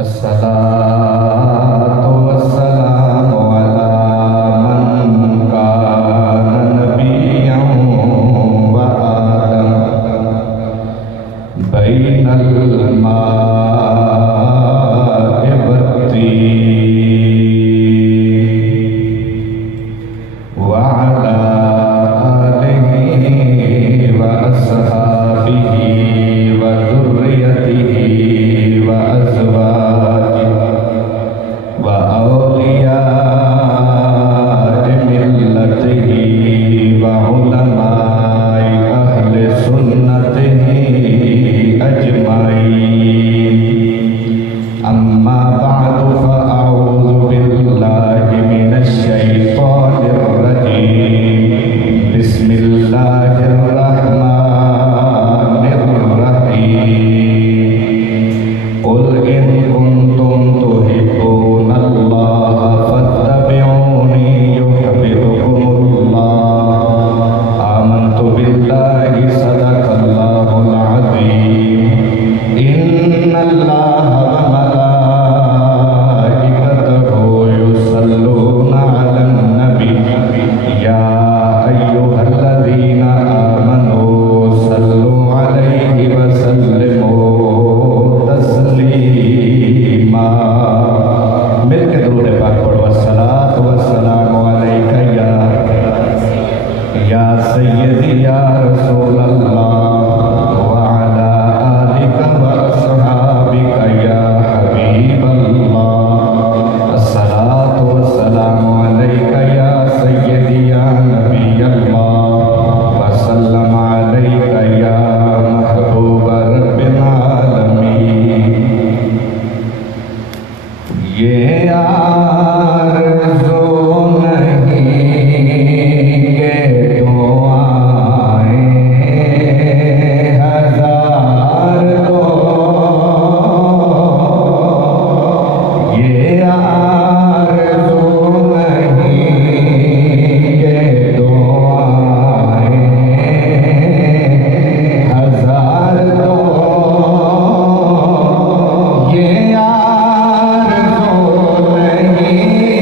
الصلاة والسلام على من كان نبيا وآدم بين الماء والطين وعلى آله وأصحابه وذريته وأزواجه وأولياء ملته وعلماء أهل سنته أجمعين. أما بعد فأعوذ بالله من الشيطان الرجيم. بسم الله الرحمن الرحيم. قل إن كنتم تحبون الله فاتبعوني يحببكم الله. آمنت بالله صدق الله العظيم. إن الله وملائكته يصلون على النبي يا أيها الذين آمنوا صلوا عليه وسلموا تسلیما. مل کے درود پاک پڑھو. الصلاۃ والسلام علیک یا سیدی یا رسول اللہ وعلی آلک واصحابک یا حبیب اللہ. الصلاۃ والسلام علیک یا سیدی یا نبی اللہ وسلم علیک یا محبوب رب العالمین. یہ آرزو نہیں کہ دعائیں ہزار دو. یہ آرزو نہیں کہ دعائیں ہزار دو. یہ آرزو نہیں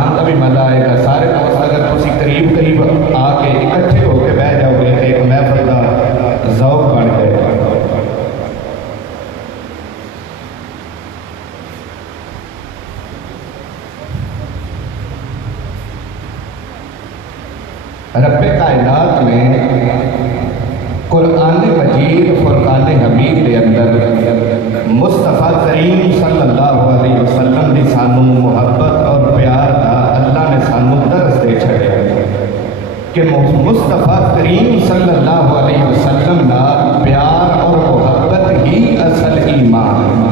مہمان کا بھی مزہ آئے گا. سارے دوست اگر تسی قریب قریب آ کے اکٹھے ہو کے بہ جاؤ گے تو ایک محفل کا ذوق بن جائے گا. رب کائنات میں قرآن مجید فرقان حمید کے اندر مصطفیٰ کریم صلی اللہ علیہ وسلم دی سانو محبت اور پیار دا اللہ نے سانو درس دے چھڑے کہ مصطفیٰ کریم صلی اللہ علیہ وسلم دا پیار اور محبت ہی اصل ایمان.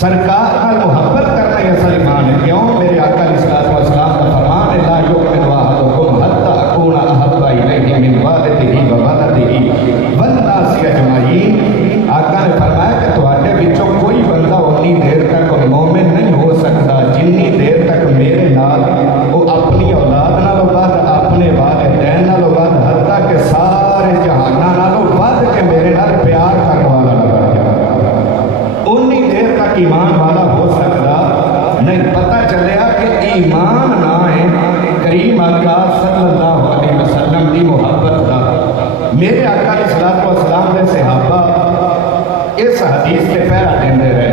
سرکار کا محبت کرنا ہی اصل ایمان ہے. کیوں؟ میرے آقا علیہ السلام کا فرمان ہے لا یؤمن احدکم حتی اکون احب الیہ من والدہ وولدہ والناس اجمعین. آقا نے فرمایا کہ تواڈے وچوں کوئی بندہ اتنی دیر تک مومن نہیں ہو سکتا جنی دیر تک میرے نال وہ اپنی اولاد نالوں بعد اپنے والدین نالوں بعد حتیٰ کہ سارے جہاناں نالوں بعد کے میرے نال پیار کرنے والا لگا جائے. اتنی دیر تک ایمان والا ہو سکتا نہیں. پتہ چلیا کہ ایمان نہ ہے کریم آقا صلی اللہ علیہ وسلم دی محبت کا. میرے آقا علیہ السلام دے صحابہ اس حدیث کے پہرا دیندے رہے,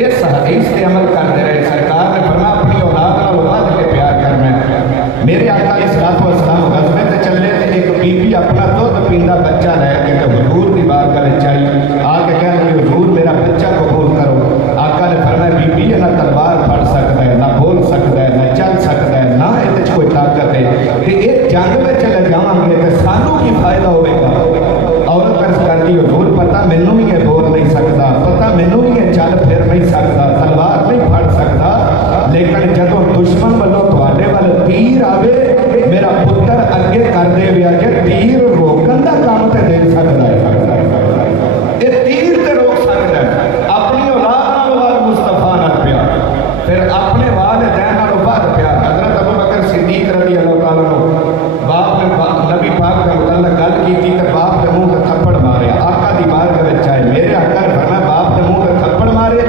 اس حدیث کے عمل کرتے رہے. سرکار نے فرمایا اپنی اولاد نال بعد کے پیار کرنا ہے. میرے آقا علیہ السلام غزوے تے چلے تے ایک بی بی اپنا دودھ پیندا بچہ لے کے حضور دی بارگاہ وچ آئی, آ کے کہہ لگی حضور میرا بچہ قبول کرو. آقا نے فرمایا بی بی نہ تلوار پھڑ سکتا ہے, نہ بول سکتا ہے, نہ چل سکتا ہے, نہ یہ کوئی طاقت ہے. کہ ایک جنگ میں چلے جاؤں گے تو سانوں کی فائدہ ہوئے گا. عورت عرض کرتی حضور پتہ مینوں بھی یہ بول نہیں سکتا, پتہ مینوں بھی یہ چل پھر نہیں سکتا, تلوار نہیں پھڑ سکتا, لیکن جدوں دشمن والوں تواڈے وال تیر آوے میرا پتر اگے کر دے ویا کہ تیر روکن دا کام تے دے سکتا ہے. یہ تیر تے روک سکتا ہے. اپنی اولاد نال بعد مصطفیٰ نال پیار, پھر اپنے والدین نال بعد پیار. حضرت ابو بکر صدیق رضی اللہ تعالیٰ عنہ باپ نے نبی پاک کا متعلق گل کی تھی کہ باپ کے منہ تے تھپڑ مارے. آقا دی بارگاہ وچ آئے, میرے آقا نے فرمایا باپ کے منہ تے تھپڑ مارے.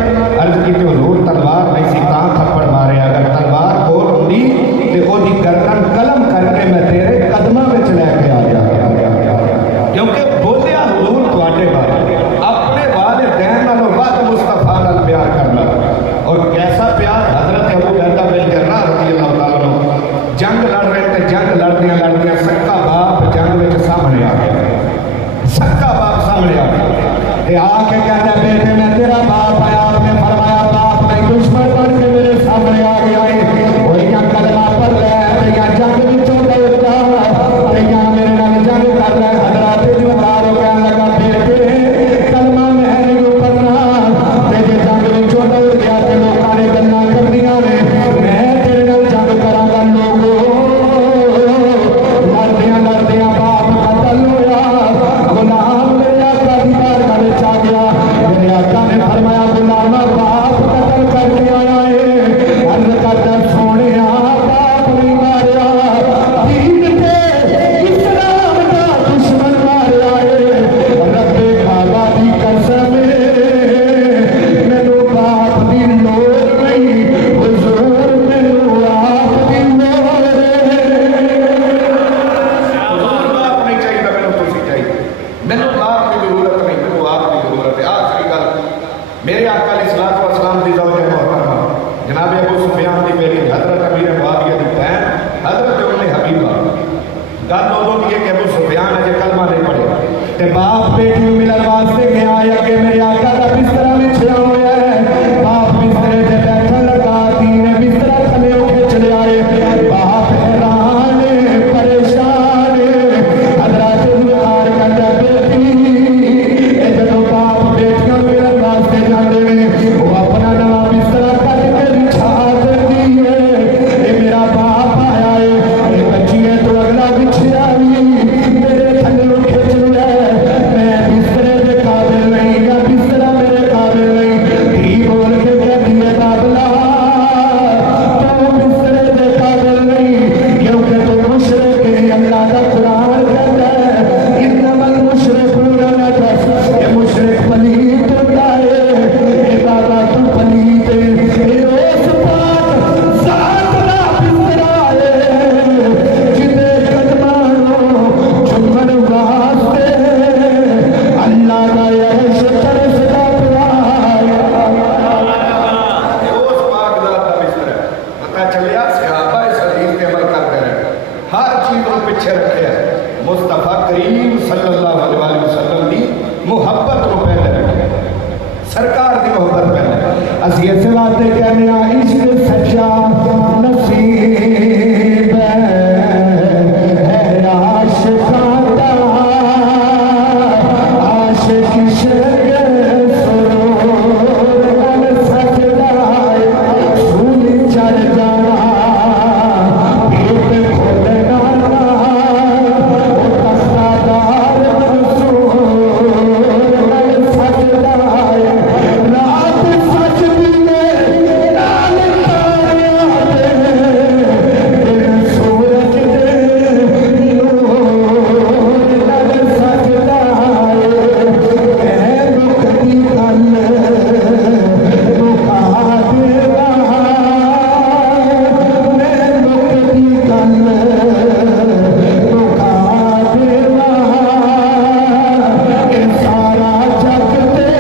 عرض کی تے حضور تلوار نہیں سی تاں تھپڑ مارے, اگر تلوار کول ہوندی تے او دی گردن قلم کر کے میں تیرے قدماں وچ لے کے آ جاتا. کیونکہ بولیا حضور تواڈے بارے اپنے والدین نالوں بعد مصطفیٰ نال پیار کرنا. اور کیسا پیار؟ حضرت ابو عبیدہ بن جراح رضی اللہ تعالیٰ عنہ جنگ لڑ رہے تھے. جنگ لڑدیاں لڑدیاں سکا باپ جنگ وچ سامنے آ گیا. سکا باپ سامنے آ گیا تے آ کے کہتا ہے بیٹے میں تیرا باپ ہے. آپ نے فرمایا باپ نہیں, دشمن بن کے میرے سامنے آ گیا ہے. وہ یا کلمہ پڑھ رہا ہے تے یا جنگ وچوں دوڑتا ہے تے یا میرے نال جنگ کر رہا ہے. حضرات جو مارو کہنے لگا بیٹے کلمہ میں نہیں پڑھنا تے جے جنگ وچوں دوڑ گیا تے لوکاں نے گلاں کردیاں نے, میں تیرے نال جنگ کراں گا. لوگوں لڑدیاں باپ قتل ہویا, غلام میرے آقا دی بارگاہ وچ آ گیا. میرے آقا نے فرمایا غلام باپ قتل کر کے آیا ہے. عرض کرتا سونیا باپ نہیں ماریا, دین تے اسلام دا دشمن ماریا ہے. رب کعبہ دی قسم مینوں باپ دی لوڑ نہیں, حضور مینوں آپ دی لوڑ ہے. باپ نہیں چاہیے مینوں تسی چاہیے, مینوں باپ کی ضرورت نہیں, مینوں آپ کی ضرورت ہے. آخری گل میرے آقا علیہ السلام دی زوجہ محترمہ جناب ابو سفیان دی بیٹی حضرت امیر معاویہ دی بہن حضرت ام حبیبہ. گل ادوں کی ہے کہ ابو سفیان اجے کلمہ نہیں پڑھیا تے باپ بیٹی نوں ملن واسطے گیا ہے کہ میرے آقا دا بستر وچھیا ہویا ہے. باپ بسترے تے بیٹھن لگا, تین بستر تھلے کھچ لیا ہے. باپ حیران پریشان, حضرت ذوالفقار کہندا بیٹی جدوں باپ بیٹیاں ملن واسطے جاندے نے وہ اپنا نواں اسی اس واسطے کہنے عشق سچا نصیب ہے عاشقاں دا عاشق عشق سرور سجدہ سولی چڑھ جانا بھیت کھولنا تختادار منصور سجدہ رات سچ دیے لال تاریاں دے دن سورج دے نور لگ سجدہ اے مکتی گل مکا دے رہا میں مکتی گل مکا دے رہا کہ سارا جگ دے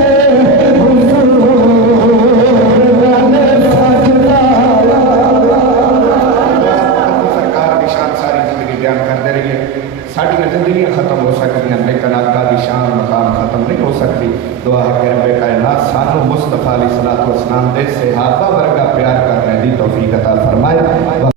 سرکار کی شان ساری زندگی بیان کرتے رہیے ساری زندگیاں ختم ہو سکتی ہیں لیکن آقا کی شان مقام ختم نہیں ہو سکتی دعا ہے کہ رب کائنات سانو مصطفیٰ علیہ السلام دے صحابہ ورگا پیار کرنے دی توفیق عطا فرمائے